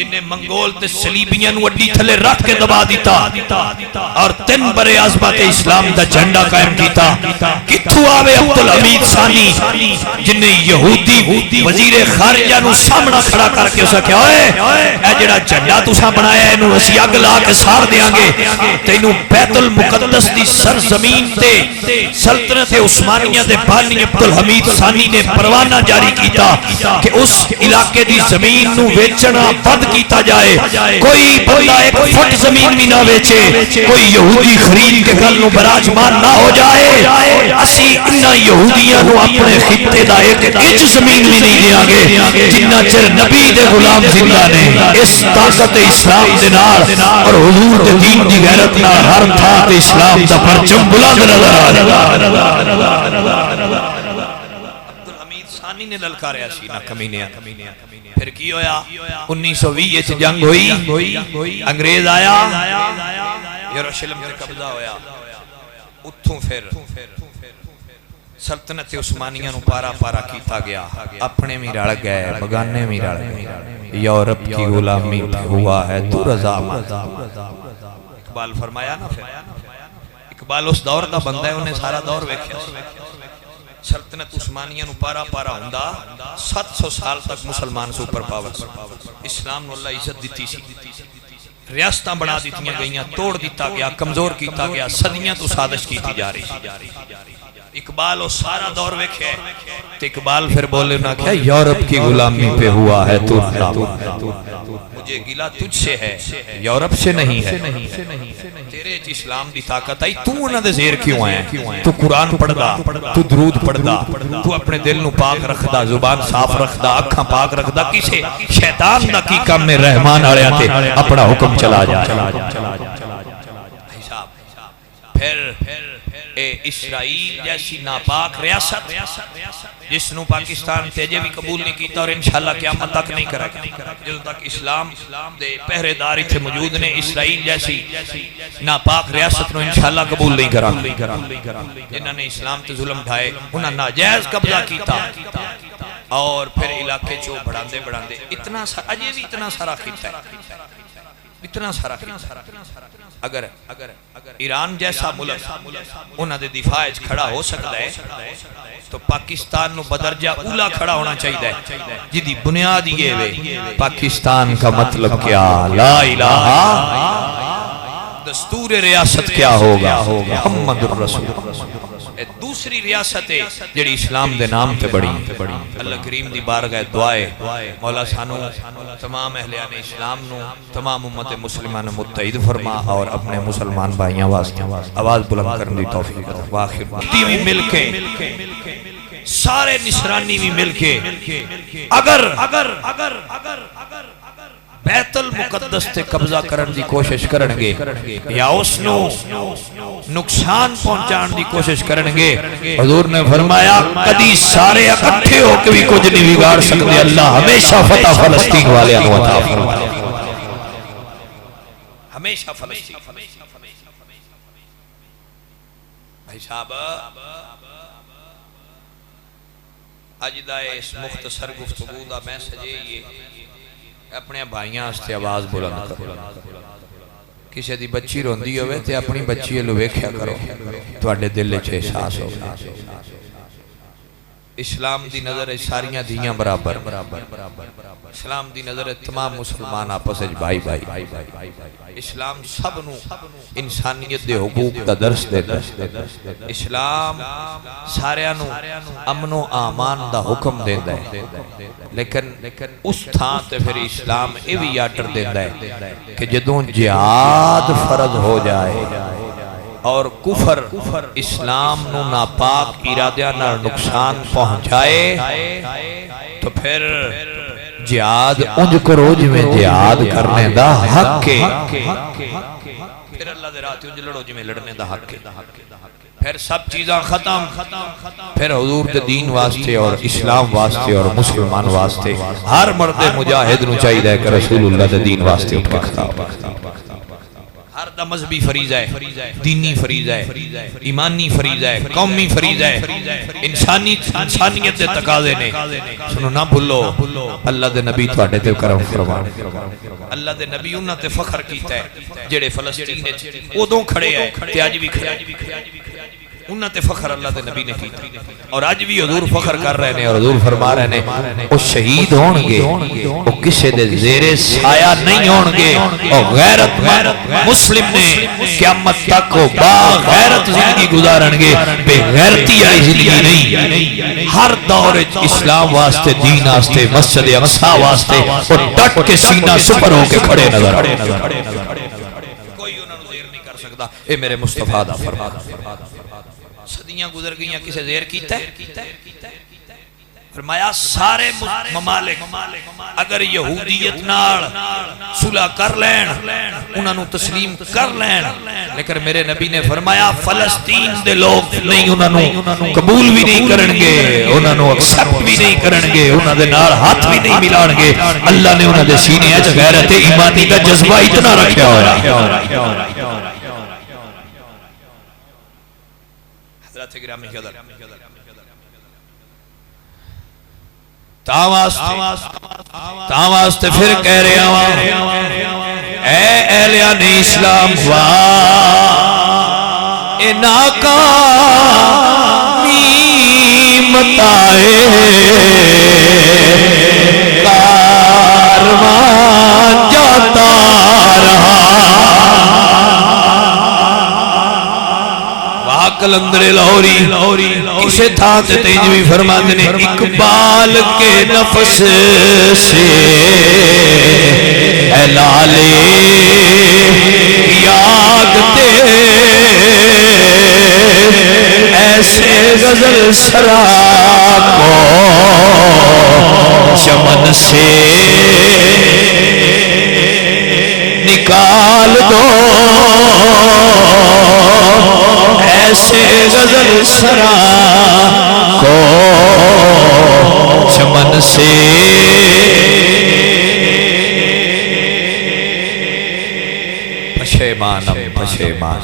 جنہیں منگول تے صلیبیاں نو اڈی تھلے رکھ کے دبا دیتا اور 3 برے اعظمت اسلام دا جھنڈا قائم کیتا. کتھوں آوے عبدالحمید ثانی جنہیں یہودی وزیر خارجہ نو سامنا کھڑا کر کے اسا کہا اے جڑا جھنڈا تساں بنایا ہے انہوں اسی اگ لا کے سار دیاں گے تے انہوں بیت المقدس دی سرزمین تے سلطنت عثمانیہ دے بانی عبدالحمید ثانی نے پروانہ جاری کیتا کہ اس علاقے دی زمین نو ویچنا بند کیتا جائے. کوئی بندہ 1 فٹ زمین بھی نہ ویچے, کوئی یہودی خرید کے گل نو براجمان نہ ہو جائے. اسی انہاں یہودیاں نو اپنے خطے دا 1 انچ زمین بھی نہیں دیاں گے جنہ چر نبی دے غلام زندہ نے اس طاقت اسلام دے نال اور حضور دے دین دی غیرت نال ہر تھاں تے اسلام دا پرچم بلند نظر آ رہا. عبدالحمید ثانی نے للکاریا سی نہ کمینیا. پھر کی ہویا 1920 وچ جنگ ہوئی, انگریز آیا, یروشلم تے قبضہ ہویا. اتھوں پھر سلطنت عثمانیہ نو پارا پارا کیتا گیا. اپنے بھی رل گئے, بگانے بھی رل گئے. یورپ کی غلامی پہ ہوا ہے تو رضا مند. اقبال فرمایا نا, پھر اقبال اس دور دا بندہ ہے, انہیں سارا دور ویکھیا. سلطنت عثمانیہ نو پارا پارا ہوندا 700 سال تک مسلمان سپر پاور. اسلام نو اللہ عزت دیتی سی, ریاستاں بنا دیتیاں گئیاں, توڑ دیتا گیا, کمزور کیتا گیا, صدیاں تو سازش کیتی جا رہی. اقبال وہ سارا دور ویکھے تو اقبال پھر بولے نہ کیا یورپ کی غلامی پہ ہوا ہے تو مجھے گلہ تجھ سے ہے, یورپ سے نہیں ہے. تیرے چ اسلام دی طاقت آئی, تو انہاں دے زیر کیوں آئے, تو قرآن پڑھ دا, تو درود پڑھ دا, تو اپنے دل نو پاک رکھ دا, زبان صاف رکھ دا, اکھاں پاک رکھ دا. کسے شیطان دا کی کام میں رحمان آڑے آتے اپنا حکم چلا جائے. پھر اسرائیل جیسی ناپاک ریاست جس نو پاکستان تیجے بھی قبول نہیں کیتا اور انشاءاللہ قیامت تک نہیں کرے گا جب تک اسلام دے پہرے داری تھے موجود نے. اسرائیل جیسی ناپاک ریاست نو انشاءاللہ قبول نہیں کرا. جنہوں نے اسلام تے ظلم ڈھائے انہاں ناجائز قبضہ کیتا اور پھر علاقے چو بڑھاندے بڑھاندے اتنا سارا, اجے بھی اتنا سارا خطہ ہے, اتنا سارا خطہ. اگر ایران جیسا ملک انہاں دے دفاع کھڑا ہو سکتا ہے تو پاکستان نو بدرجہ اولا کھڑا ہونا چاہیے. جدی بنیاد یہ ہے پاکستان کا مطلب کیا, لا الہ, دستور ریاست کیا ہوگا, محمد الرسول. دوسری ریاست ہے جڑی اسلام دے نام تے بڑی. اللہ کریم دی بارگاہ دعائے مولا سانو تمام اہلیان اسلام نو تمام امت مسلمان متحد فرما اور اپنے مسلمان بھائیاں واسطے آواز بلند کرنے دی توفیق عطا. واخر تی بھی مل کے سارے نصرانی بھی مل کے اگر بیت المقدس تے قبضہ کرن دی کوشش کرنگے یا اس نو نقصان پہنچان دی کوشش کرنگے, حضور نے فرمایا کدی سارے اکٹھے ہو کے بھی کچھ نہیں بگاڑ سکتے. اللہ ہمیشہ فتح فلسطین والے انو عطا فرمائے, ہمیشہ فلسطین. بھائی صاحب اج دا اس مختصر گفتگو دا میسج یہ اپنے بھائیاں استے آواز بلند کرو. کسی دی بچی روندی ہوئے تے اپنی بچی لو ویکھیا کرو, تواڈے دل وچ احساس ہو. اسلام دی نظر ساریاں دیاں برابر, اسلام دی نظر تمام مسلمان آپس وچ بھائی بھائی. اسلام سب نو انسانیت دے حقوق دا درس دیتا ہے. اسلام ساریاں نو امن و امان دا حکم دیتا ہے, لیکن اس تھاں تے پھر اسلام اے بھی آرڈر دیتا ہے کہ جدوں جہاد فرض ہو جائے اور کفر اسلام نو ناپاک ارادیاں نال نقصان پہنچائے تو پھر جہاد انج کرو جو میں جہاد کرنے دا حق ہے. پھر اللہ دے راہ تے انج لڑو جو میں لڑنے دا حق ہے. پھر سب چیزاں ختم, پھر حضور دے دین واسطے اور اسلام واسطے اور مسلمان واسطے ہر مرد مجاہد نو چاہیے کہ رسول اللہ دے دین واسطے اٹھ کے کھڑا ہو. ہر دا مذہبی فریضہ ہے، دینی فریضہ ہے، ایمانی فریضہ ہے، قومی فریضہ ہے، انسانیت دے تقاضے نے. سنو نہ بھولو اللہ دے نبی تواڈے تے کرم فرمان. اللہ دے نبی انہاں تے فخر کیتا ہے جڑے فلسطین وچ اودوں کھڑے ہیں تے اج بھی کھڑے ہیں. انہاں تے فخر اللہ دے نبی نے کیتا اور اج بھی حضور فخر کر رہے ہیں. اور حضور فرما رہے ہیں او شہید ہون گے او کسے دے زیر سایہ نہیں ہون گے. او غیرت مند مسلم نے قیامت تک او با غیرت زندگی گزارن گے، بے غیرتی والی زندگی نہیں. ہر دور اسلام واسطے، دین واسطے، مسجد اقصی واسطے او ڈٹ کے سینہ سپر ہو کے کھڑے نظر کوئی انہاں نوں زیر نہیں کر سکدا. اے میرے مصطفیٰ دا فرمان. صدیاں گزر گئیاں کسے زیر کیتا ہے؟ فرمایا سارے ممالک اگر یہودیت نال صلح کر لین، انہاں نوں تسلیم کر لین، لیکن میرے نبی نے فرمایا فلسطین دے لوگ نہیں انہاں نوں قبول بھی نہیں کرن گے، انہاں نوں ایکسپٹ بھی نہیں کرن گے، انہاں دے نال ہاتھ بھی نہیں ملان گے. اللہ نے انہاں دے سینے وچ غیرت ایمانی دا جذبہ اتنا رکھیا ہوا. حضرت گرامی قدر تاواستے پھر کہہ رہے ہیں اے اہلیان اسلام اے ناکامی متائے کارواں جاتا رہا. کلندر لاہوری کسے تھا تے تیجوی فرماتے نے اقبال کے نفس سے اے لالے یاگتے ایسے غزل سرا کو چمن سے نکال دو، ایسے غزل سرا کو چمن سے پشیمانم پشیمان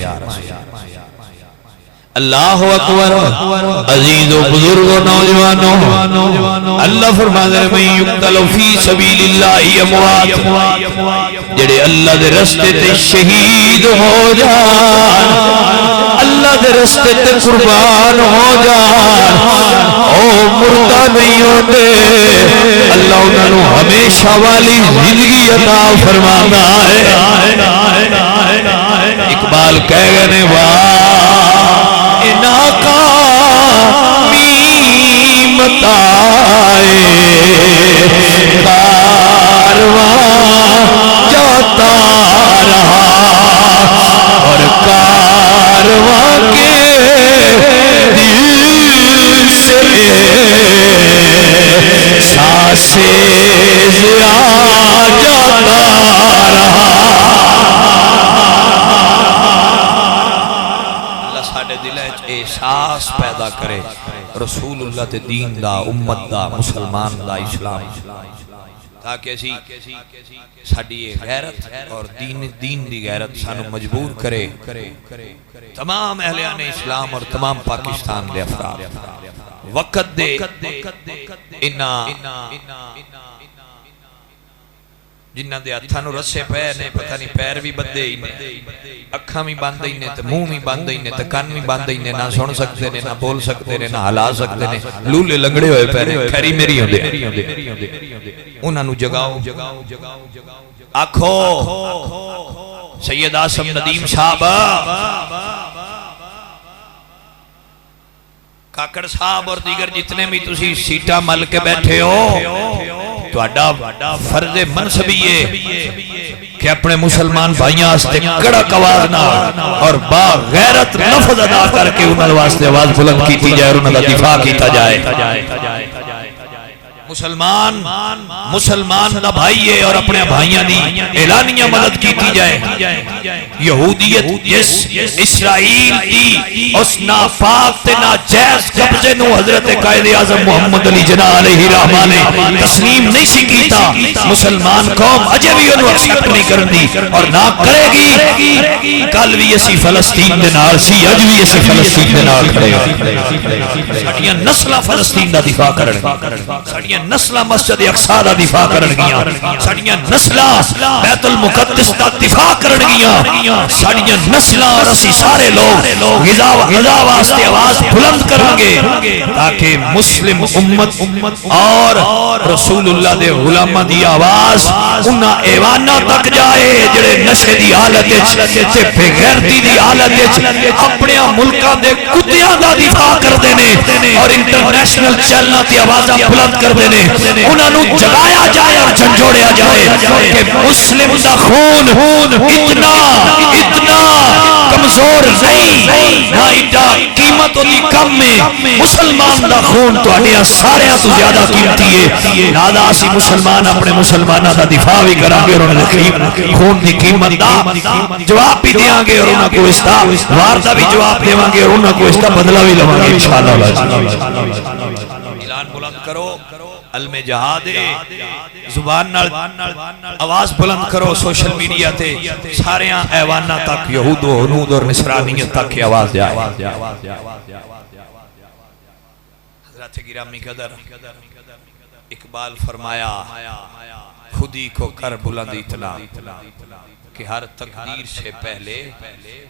یا رسول اللہ اکبر. عزیز و بزرگ و نوجوانوں، اللہ فرماتا ہے من یقتل فی سبیل اللہ اموات، جڑے اللہ دے رستے تے شہید ہو جان، اللہ دے رستے تے قربان ہو جان، او مردہ نہیں ہوتے، اللہ انہوں نے ہمیشہ والی زندگی عطا فرماتا ہے. اقبال کہہ گئے ناکامی متائے کارواں جاتا رہا، اور کارواں کے دل سے سانسیں ضیا جاتا رہا. احساس پیدا کرے رسول اللہ تے دین دا، امت دا، مسلمان دا، اسلام، تاکہ اسی ساڈی غیرت اور دین دی غیرت سانو مجبور کرے تمام اہلیان اسلام اور تمام پاکستان دے افراد وقت دے انہاں جنہ دے ہتھاں نوں رسے پے نے، پتہ نہیں پیر بھی بندے ہی نے، اکھاں بھی بندے ہی نے، تے منہ بھی بندے ہی نے، تے کان بھی بندے ہی نے، نہ سن سکتے نے، نہ بول سکتے نے، نہ ہلا سکتے نے، لولے لنگڑے ہوئے پے نے، کھری میری ہوندے انہاں نوں جگاؤ. آکھو سید آسم ندیم صاحب، کاکڑ صاحب اور دیگر جتنے بھی تسی سیٹا مل کے بیٹھے ہو، فرض منصبی ہے کہ اپنے مسلمان بھائیاں واسطے کڑک آواز نہ اور با غیرت لفظ ادا کر کے انہاں واسطے آواز بلند کیتی جائے اور انہاں دا دفاع کیتا جائے. مسلمان دا بھائی ہے اور اپنے بھائیاں دی اعلانیہ مدد کیتی جائے. یہودیت جس اسرائیل دی اس ناپاک تے ناجائز قبضے نو حضرت قائد اعظم محمد علی جناح علیہ رحمہ نے تسلیم نہیں سی کیتا، مسلمان قوم اجے بھی انہوں ایکسپٹ نہیں کرنی اور نہ کرے گی. کل بھی اسی فلسطین دے نال سی, اج بھی اسی فلسطین دے نال کھڑے ہاں. ساڈیاں نسلاں فلسطین دا دفاع کرن گیاں, ساڈیاں نسلاں مسجد اقصی دا دفاع کرن گیاں, ساڈیاں نسلاں بیت المقدس دا دفاع کرن گیاں, ساڈیاں نسلاں اور اسی سارے لوگ غزا واسطے آواز بلند کریں گے تاکہ مسلم امت اور رسول اللہ دے غلاماں دی آواز انہاں ایواناں تک جائے جڑے نشے دی حالت وچ تے بے غیرتی دی حالت وچ اپنے ملکاں دے کتیاں دا دفاع کردے نے اور انٹرنیشنل چینلاں تے آوازاں بلند کردے نے. انہاں نوں جگایا جائے اور جھنجھوڑیا جائے کہ مسلم دا خون اتنا کمزور نہیں, نہ ایڈا قیمت دی کم میں. مسلمان دا خون تہاڈیاں ساریاں تو زیادہ قیمتی ہے. لہذا اسی مسلمان اپنے مسلماناں دا دفاع بھی کران گے اور انہاں دے خون دی قیمت دا جواب بھی دیاں گے اور انہاں کو اس دا وار دا بھی جواب دیواں گے اور انہاں کو اس دا بدلہ بھی لواں گے انشاءاللہ. اعلان بلند کرو, علم جہاد زبان نال آواز بلند کرو, سوشل میڈیا تے ساریاں ایواناں تک یہود و ہنود اور نصرانیت تک کی آواز جائے. حضرت گرامی قدر اقبال فرمایا خودی کو کر بلند اتنا کہ ہر تقدیر سے پہلے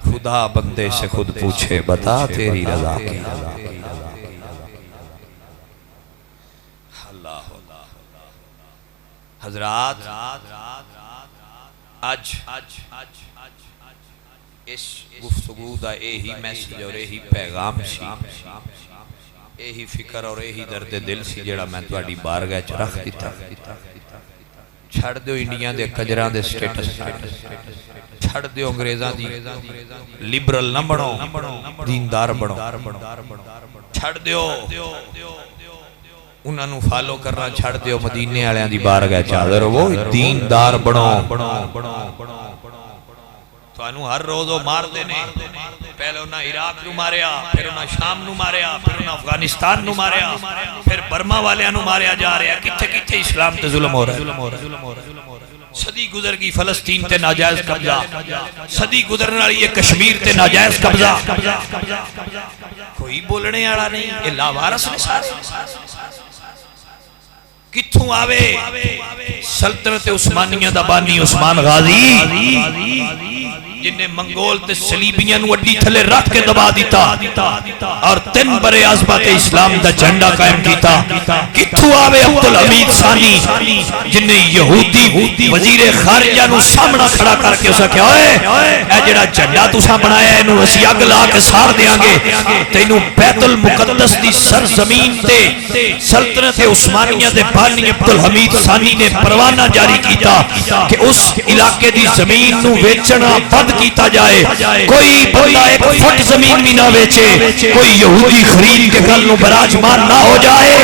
خدا بندے سے خود پوچھے بتا تیری رضا کی. حضرات آج اس گفتگو دا یہی میسج اور یہی پیغام سی, یہی فکر اور یہی درد دل سی جڑا میں تہاڈی بارگاہ چ رکھ دیتا. چھڑ دیو انڈیا دے کجراں دے سٹیٹس, چھڑ دیو انگریزاں دی لبرل نہ بنو, دیندار بنو. چھڑ دیو انہاں نوں فالو کرنا چھڑ دیو, مدینے والےاں دی بارگاہ چ حاضر ہو, دیندار بنو. تانوں ہر روز وہ مار دینے, پہلے انہاں عراق نو ماریا, پھر انہاں شام نو ماریا, پھر انہاں افغانستان نو ماریا, پھر برما والیاں نو ماریا جا رہا ہے. کتھے کتھے اسلام تے ظلم ہو رہا ہے. صدی گزر گئی فلسطین تے ناجائز قبضہ, صدی گزرنے والی یہ کشمیر تے ناجائز قبضہ, کوئی بولنے والا نہیں. یہ لاوارث نے سارے کتھوں آوے. سلطنت عثمانیہ دا بانی عثمان غازی جنہیں منگول تے سلیبیاں نو اڈی تھلے رکھ کے دبا دیتا اور 3 برے عظمت اسلام دا جھنڈا قائم کیتا. کتھوں آوے عبدالحمید ثانی جنہیں یہودی وزیر خارجہ نو سامنا کھڑا کر کے اسا کہا اے جڑا جھنڈا تساں بنایا ہے انہوں اسی اگ لا کے سار دیاں گے تے انہوں بیت المقدس دی سرزمین تے سلطنت عثمانیہ دے بانی عبدالحمید ثانی نے پروانہ جاری کیتا کہ اس علاقے دی زمین نو ویچنا بند کیتا جائے. کوئی بندہ 1 فٹ زمین بھی نہ ویچے, کوئی یہودی خرید کے کل نو براجمان نہ ہو جائے.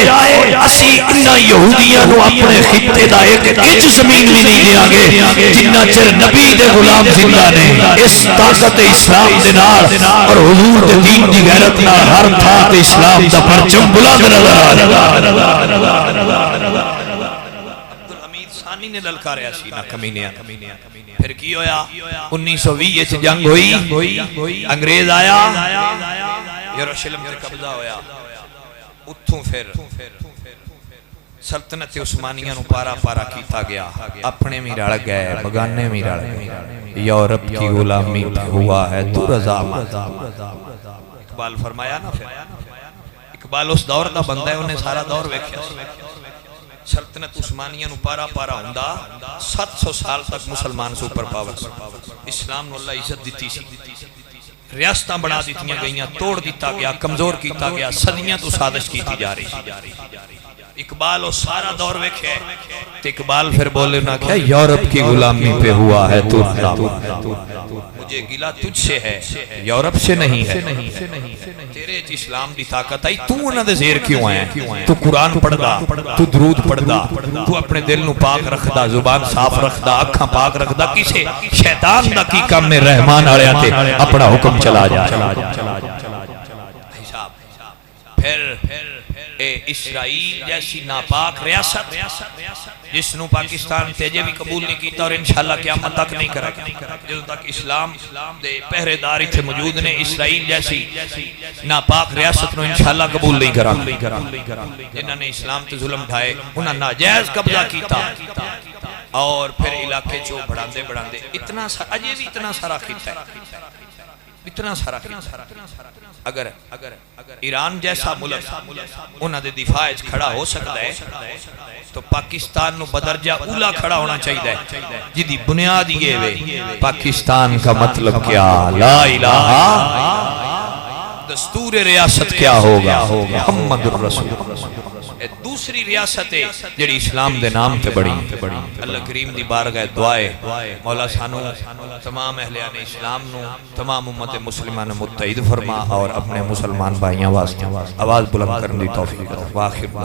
اسی انہاں یہودیاں نو اپنے خطے دا 1 انچ زمین بھی نہیں دیاں گے جنہ چر نبی دے غلام زندہ نے. اس طاقت اسلام دے نال اور حضور دے دین دی غیرت نال ہر تھاں تے اسلام دا پرچم بلند نظر عبدالحمید ثانی نے للکاریا سی نہ کمینیاں. پھر کی ہویا 1920 جنگ ہوئی, انگریز آیا, یروشلم تے قبضہ ہویا. اتھوں پھر سلطنت عثمانیہ نو پارا پارا کیتا گیا. اپنے میں رڑ گئے, بگانے میں رڑ گئے. یورپ کی غلامی ہوا ہے تو رضا مند. اقبال فرمایا نا, اقبال اس دور دا بندہ ہے, انہیں سارا دور ویکھیا. سلطنت عثمانیہ نو پارا پارا ہوندا 700 سال تک مسلمان سپر پاور, اسلام نو اللہ عزت دیتی سی. ریاستاں بنا دیتیاں گئیاں, توڑ دیتا گیا, کمزور کیتا گیا, صدیاں تو سازش کیتی جا رہی. اقبال وہ سارا دور ویکھے تو اقبال پھر بولے نہ کیا یورپ کی غلامی پہ ہوا ہے تو مجھے گلہ تجھ سے ہے, یورپ سے نہیں ہے. تیرے اسلام دی طاقت آئی, تو انہاں دے زیر کیوں آئے, تو قرآن پڑھ دا, تو درود پڑھ دا, تو اپنے دل نو پاک رکھ دا, زبان صاف رکھ دا, اکھاں پاک رکھ دا. کسے شیطان دا کی کام میں رحمان آڑے آتے اپنا حکم چلا جائے. پھر اے اسرائیل جیسی ناپاک ریاست جس نو پاکستان تیجے بھی قبول نہیں کیتا اور انشاءاللہ قیامت تک نہیں کرے گا جب تک اسلام دے پہرے دار اتھے موجود نے اسرائیل جیسی ناپاک ریاست نو انشاءاللہ قبول نہیں کرا جنہاں نے اسلام تے ظلم ڈھائے انہاں ناجائز قبضہ کیتا اور پھر علاقے چو بڑھاندے بڑھاندے اتنا سارا اجے بھی اتنا سارا خطہ ہے اتنا سارا اگر ایران جیسا ملک انہاں دے دفاع کھڑا ہو سکتا ہے تو پاکستان نو بدرجہ اولا کھڑا ہونا چاہیے جدی بنیاد یہ ہے پاکستان کا مطلب کیا لا الہ دستور ریاست کیا ہوگا محمد الرسول دوسری ریاست ہے جڑی اسلام دے نام تے بڑی اللہ کریم دی بارگاہ دعائے مولا سانو تمام اہلیان اسلام نو تمام امت مسلمان متحد فرما اور اپنے مسلمان بھائیاں واسطے آواز بلند کرنے دی توفیق عطا فرما